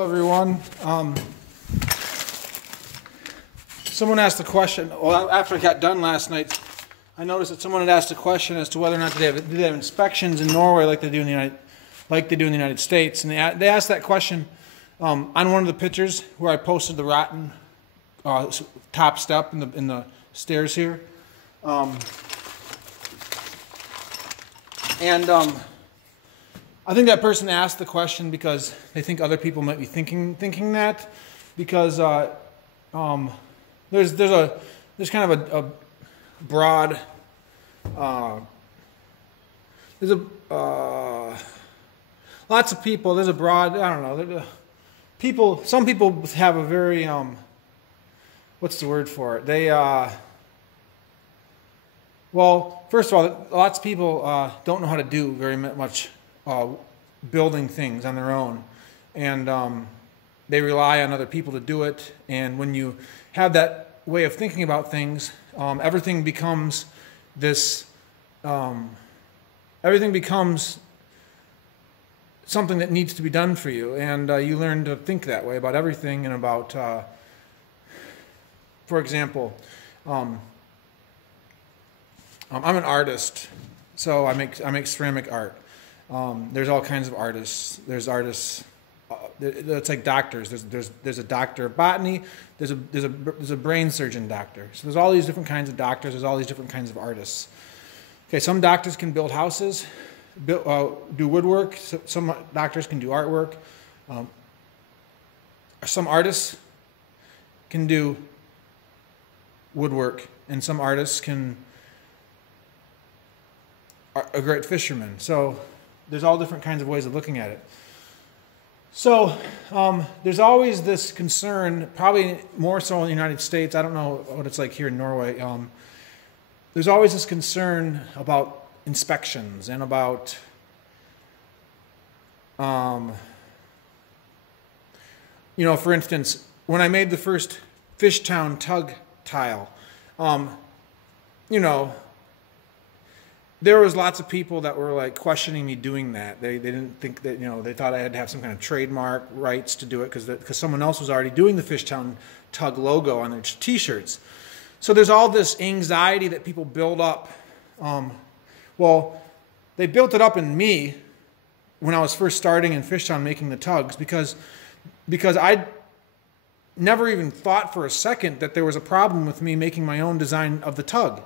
Hello everyone. Someone asked a question. Well, after I got done last night, I noticed that someone had asked a question as to whether or not do they have inspections in Norway like they do in the United States. And they asked that question on one of the pictures where I posted the rotten top step in the stairs here. I think that person asked the question because they think other people might be thinking that, because there's kind of a broad lots of people. There's a broad, I don't know. Some people have a very what's the word for it? They well, first of all, lots of people don't know how to do very much. Building things on their own, and they rely on other people to do it. And when you have that way of thinking about things, everything becomes this. Everything becomes something that needs to be done for you, and you learn to think that way about everything. And about, for example, I'm an artist, so I make ceramic art. There's all kinds of artists. There's artists. It's like doctors. There's a doctor of botany. There's a brain surgeon doctor. So there's all these different kinds of doctors. There's all these different kinds of artists. Okay, some doctors can build houses, do woodwork. Some doctors can do artwork. Some artists can do woodwork, and some artists are great fishermen. So there's all different kinds of ways of looking at it. So there's always this concern, probably more so in the United States. I don't know what it's like here in Norway. There's always this concern about inspections and about for instance, when I made the first Fishtown tug tile, there was lots of people that were like questioning me doing that. They didn't think that, they thought I had to have some kind of trademark rights to do it because someone else was already doing the Fishtown tug logo on their t-shirts. So there's all this anxiety that people build up. Well, they built it up in me when I was first starting in Fishtown making the tugs, because I never even thought for a second that there was a problem with me making my own design of the tug.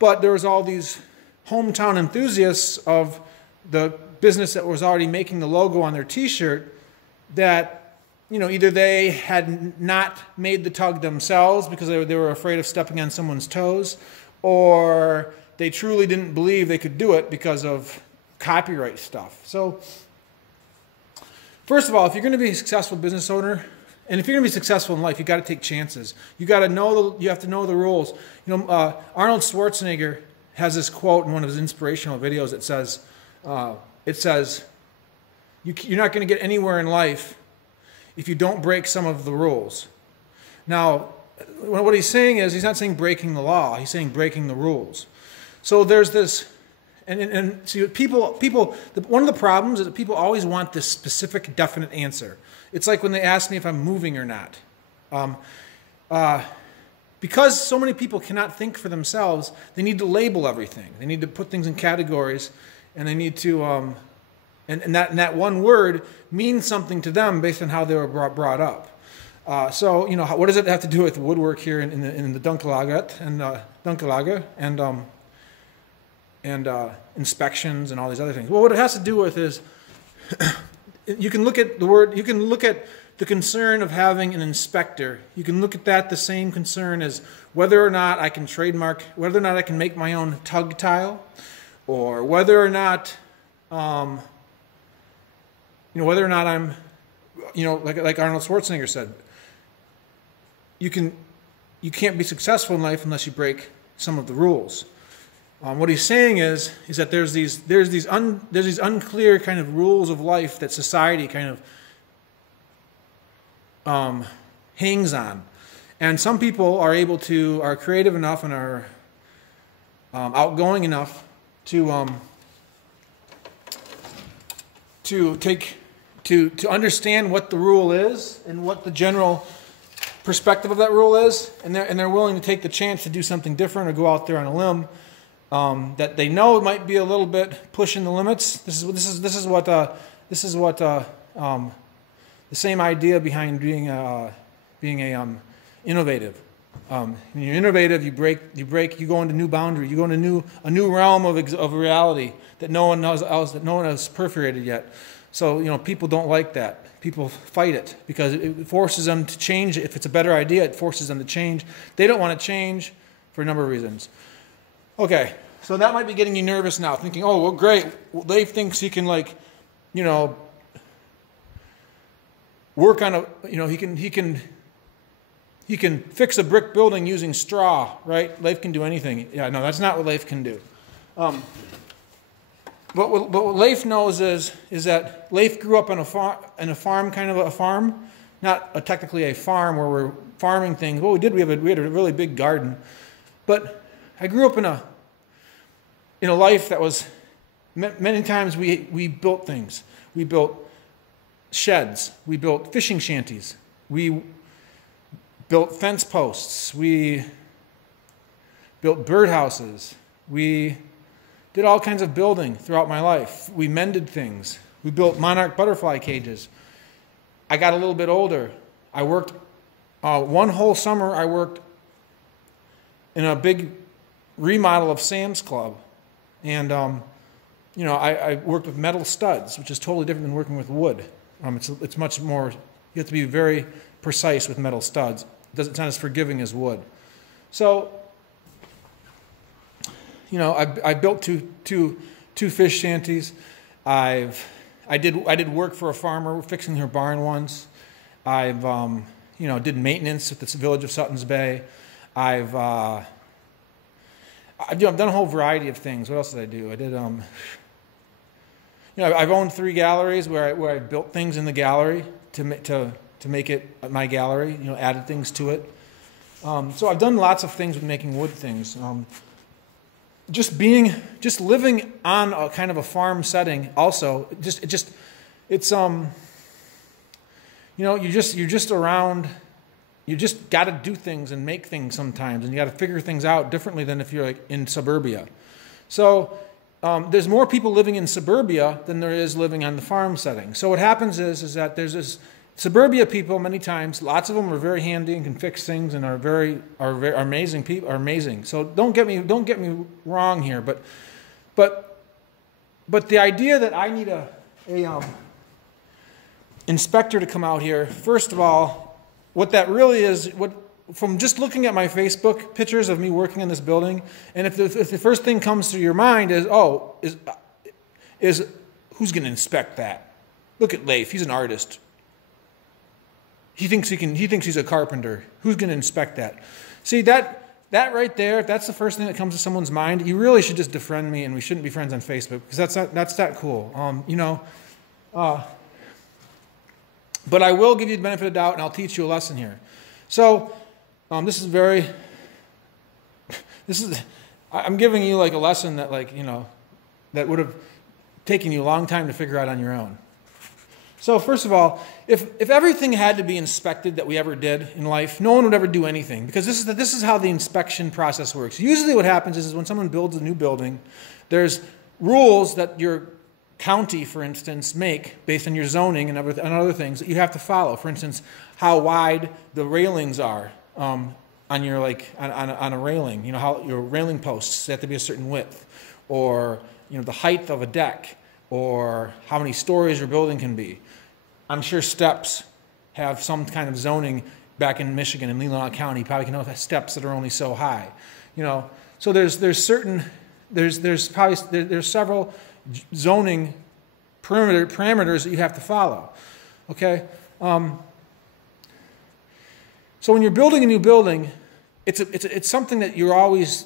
But there was all these hometown enthusiasts of the business that was already making the logo on their t-shirt that, either they had not made the tug themselves because they were afraid of stepping on someone's toes, or they truly didn't believe they could do it because of copyright stuff. So, first of all, if you're going to be a successful business owner, and if you're going to be successful in life, you got to take chances. You have to know the rules. Arnold Schwarzenegger has this quote in one of his inspirational videos that says, "You're not going to get anywhere in life if you don't break some of the rules." Now, what he's saying is, he's not saying breaking the law. He's saying breaking the rules. So there's this, and see, one of the problems is that people always want this specific, definite answer. It's like when they ask me if I'm moving or not. Because so many people cannot think for themselves, they need to label everything. They need to put things in categories, and they need to, and that one word means something to them based on how they were brought up. So, what does it have to do with woodwork here in the Dunkelageret and inspections and all these other things? Well, what it has to do with is, you can look at the concern of having an inspector. You can look at that the same concern as whether or not I can trademark, whether or not I can make my own tug tile, or whether or not, whether or not I'm, like Arnold Schwarzenegger said, you can't be successful in life unless you break some of the rules. What he's saying is that there's these unclear kind of rules of life that society kind of hangs on, and some people are creative enough and are outgoing enough to to understand what the rule is and what the general perspective of that rule is, and they're willing to take the chance to do something different or go out there on a limb that they know might be a little bit pushing the limits. This is what the same idea behind being innovative. When you're innovative, you go into new boundary, you go into a new realm of reality that no one has perforated yet. So people don't like that. People fight it because it forces them to change. If it's a better idea, it forces them to change. They don't want to change for a number of reasons. Okay, so that might be getting you nervous now, thinking, oh, well, great. Leif thinks he can, work on he can fix a brick building using straw, right? Leif can do anything. Yeah, no, that's not what Leif can do. But what Leif knows is that Leif grew up in a farm, kind of a farm, not technically a farm where we're farming things. Well, we did. We had a really big garden, but I grew up in a life that was many times we built things. We built sheds. We built fishing shanties. We built fence posts. We built birdhouses. We did all kinds of building throughout my life. We mended things. We built monarch butterfly cages. I got a little bit older. I worked one whole summer. I worked in a big remodel of Sam's Club, and I worked with metal studs, which is totally different than working with wood. It's much more. You have to be very precise with metal studs. It's not as forgiving as wood. So, I built two fish shanties. I did work for a farmer fixing her barn once. I've did maintenance at the village of Sutton's Bay. I've done a whole variety of things. What else did I do? I did I've owned 3 galleries where I built things in the gallery to make it my gallery. Added things to it. So I've done lots of things with making wood things. Just living on a kind of a farm setting. Also, you're just around. You just got to do things and make things sometimes, and you got to figure things out differently than if you're in suburbia. So there's more people living in suburbia than there is living on the farm setting. So what happens is that there's this suburbia people. Many times, lots of them are very handy and can fix things and are very amazing people. Are amazing. So don't get me wrong here, but the idea that I need a inspector to come out here. First of all, what that really is, from just looking at my Facebook pictures of me working in this building, and if the first thing comes to your mind is who's going to inspect that? Look at Leif. He's an artist. He thinks he's a carpenter. Who's going to inspect that? See, that right there, if that's the first thing that comes to someone's mind, you really should just defriend me, and we shouldn't be friends on Facebook, because that's not cool. But I will give you the benefit of the doubt, and I'll teach you a lesson here. So, I'm giving you like a lesson that that would have taken you a long time to figure out on your own. So first of all, if everything had to be inspected that we ever did in life, no one would ever do anything, because this is how the inspection process works. Usually what happens is when someone builds a new building, there's rules that your county, for instance, make based on your zoning and other things that you have to follow. For instance, how wide the railings are on your on a railing. How your railing posts have to be a certain width, or the height of a deck, or how many stories your building can be. I'm sure steps have some kind of zoning back in Michigan in Leelanau County. You probably can know steps that are only so high. So there's several zoning parameters that you have to follow. Okay. So when you're building a new building, it's something that you're always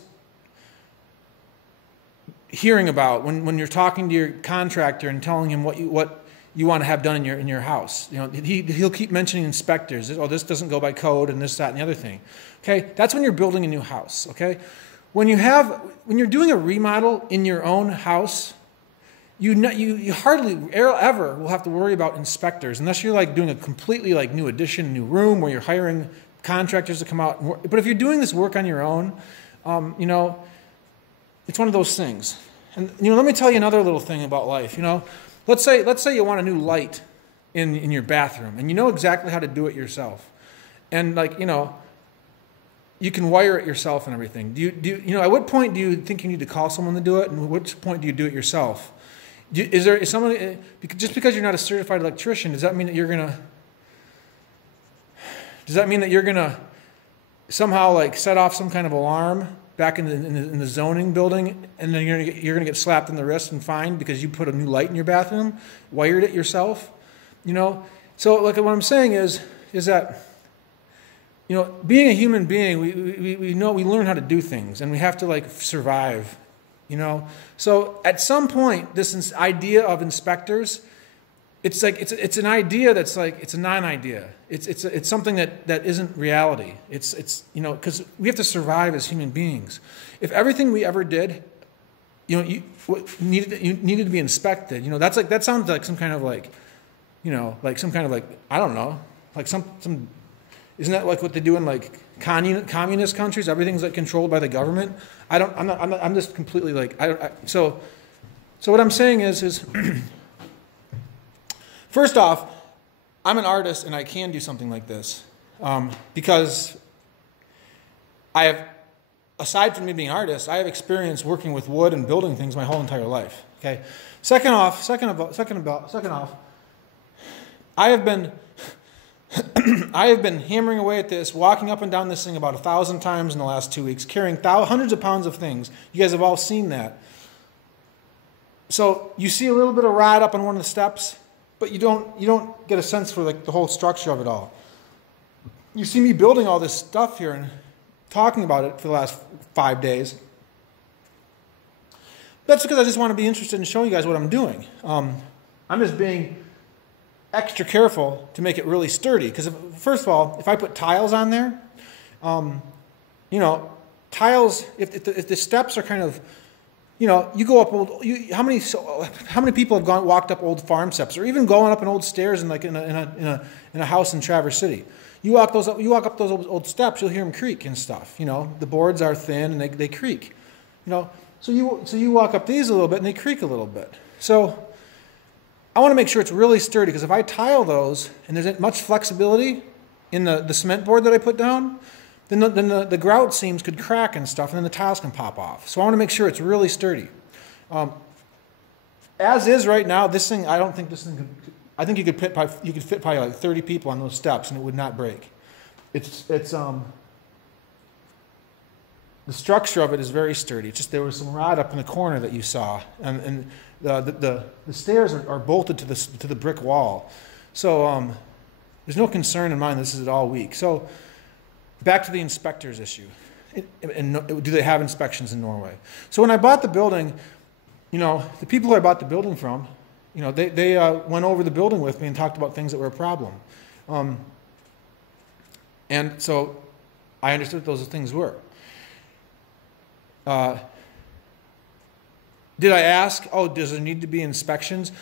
hearing about when you're talking to your contractor and telling him what you want to have done in your house. He'll keep mentioning inspectors. Oh, this doesn't go by code, and this, that, and the other thing. Okay, that's when you're building a new house. Okay, when you're doing a remodel in your own house, you hardly ever will have to worry about inspectors unless you're like doing a completely like new addition, new room where you're hiring contractors to come out. And work. But if you're doing this work on your own, you know, it's one of those things. And you know, let me tell you another little thing about life. You know, let's say you want a new light in your bathroom, and you know exactly how to do it yourself, and like you know, you can wire it yourself and everything. Do you know? At what point do you think you need to call someone to do it, and at which point do you do it yourself? Is someone just because you're not a certified electrician? Does that mean that you're gonna? Does that mean that you're gonna somehow like set off some kind of alarm back in the zoning building, and then you're gonna get slapped in the wrist and fined because you put a new light in your bathroom, wired it yourself? You know, so like what I'm saying is that, you know, being a human being, we know we learn how to do things, and we have to like survive, you know. So at some point, this idea of inspectors, it's like it's an idea that's like it's a non-idea. It's something that isn't reality. It's you know, because we have to survive as human beings. If everything we ever did, you know, you needed to be inspected, you know, that sounds like some kind of like, you know, like some kind of like, I don't know, like some isn't that like what they do in like communist countries? Everything's like controlled by the government. I'm just completely like, so what I'm saying is first off, I'm an artist and I can do something like this because I have, aside from me being an artist, I have experience working with wood and building things my whole entire life. Okay. Second off, I have been hammering away at this, walking up and down this thing about 1,000 times in the last 2 weeks, carrying hundreds of pounds of things. You guys have all seen that. So you see a little bit of rot up on one of the steps, but you don't get a sense for like the whole structure of it all. You see me building all this stuff here and talking about it for the last 5 days. That's because I just want to be interested in showing you guys what I'm doing. I'm just being extra careful to make it really sturdy. Because first of all, if I put tiles on there, you know, tiles, if the steps are kind of, you know, you go up old, how many people have walked up old farm steps, or even going up an old stairs in like in a house in Traverse City? You walk up those old steps, you'll hear them creak and stuff. You know, the boards are thin and they creak. You know, so you walk up these a little bit and they creak a little bit. So I want to make sure it's really sturdy, because if I tile those and there's much flexibility in the cement board that I put down, then the grout seams could crack and stuff, and then the tiles can pop off. So I want to make sure it's really sturdy. As is right now, this thing, I don't think this thing could, I think you could fit probably like 30 people on those steps and it would not break. The structure of it is very sturdy. It's just there was some rot up in the corner that you saw, and the stairs are bolted to the brick wall. So there's no concern in mine this is at all weak. So back to the inspectors issue. Do they have inspections in Norway? So when I bought the building, you know, the people who I bought the building from, you know, they went over the building with me and talked about things that were a problem. And so I understood what those things were. Did I ask, oh, does there need to be inspections?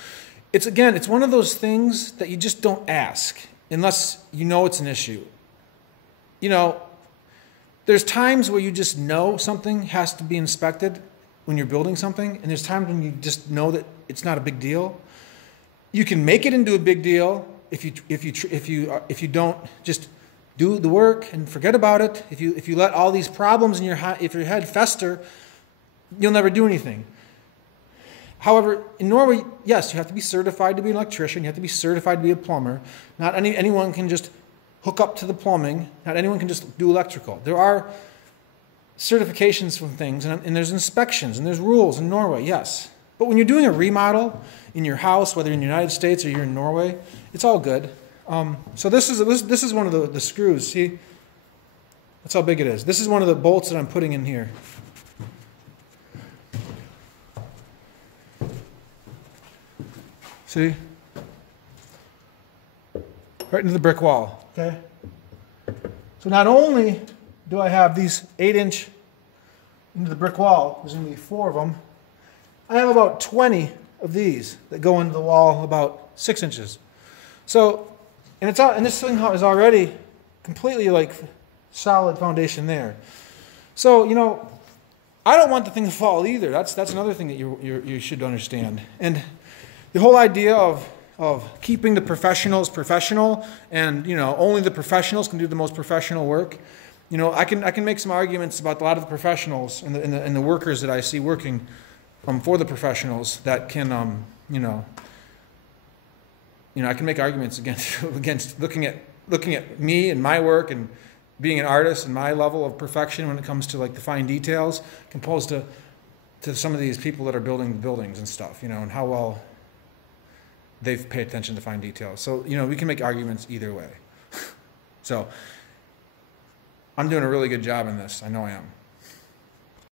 It's one of those things that you just don't ask unless you know it's an issue. You know, there's times where you just know something has to be inspected when you're building something, and there's times when you just know that it's not a big deal. You can make it into a big deal if you don't just do the work and forget about it. If you let all these problems in your head fester, you'll never do anything. However, in Norway, yes, you have to be certified to be an electrician. You have to be certified to be a plumber. Not anyone can just hook up to the plumbing. Not anyone can just do electrical. There are certifications from things, and there's inspections, and there's rules in Norway, yes. But when you're doing a remodel in your house, whether in the United States or you're in Norway, it's all good. So this is one of the screws. See, that's how big it is. This is one of the bolts that I'm putting in here. See? Right into the brick wall, okay? So not only do I have these 8-inch into the brick wall, there's going to be 4 of them, I have about 20 of these that go into the wall about 6 inches. So, and this thing is already completely like solid foundation there. So, you know, I don't want the thing to fall either. That's another thing that you should understand. And the whole idea of keeping the professionals professional, and you know, only the professionals can do the most professional work. You know, I can make some arguments about a lot of the professionals and the workers that I see working for the professionals that can you know, I can make arguments against looking at me and my work and being an artist and my level of perfection when it comes to like the fine details, opposed to some of these people that are building buildings and stuff, you know, and how well they've paid attention to fine details. So, you know, we can make arguments either way. So, I'm doing a really good job in this. I know I am.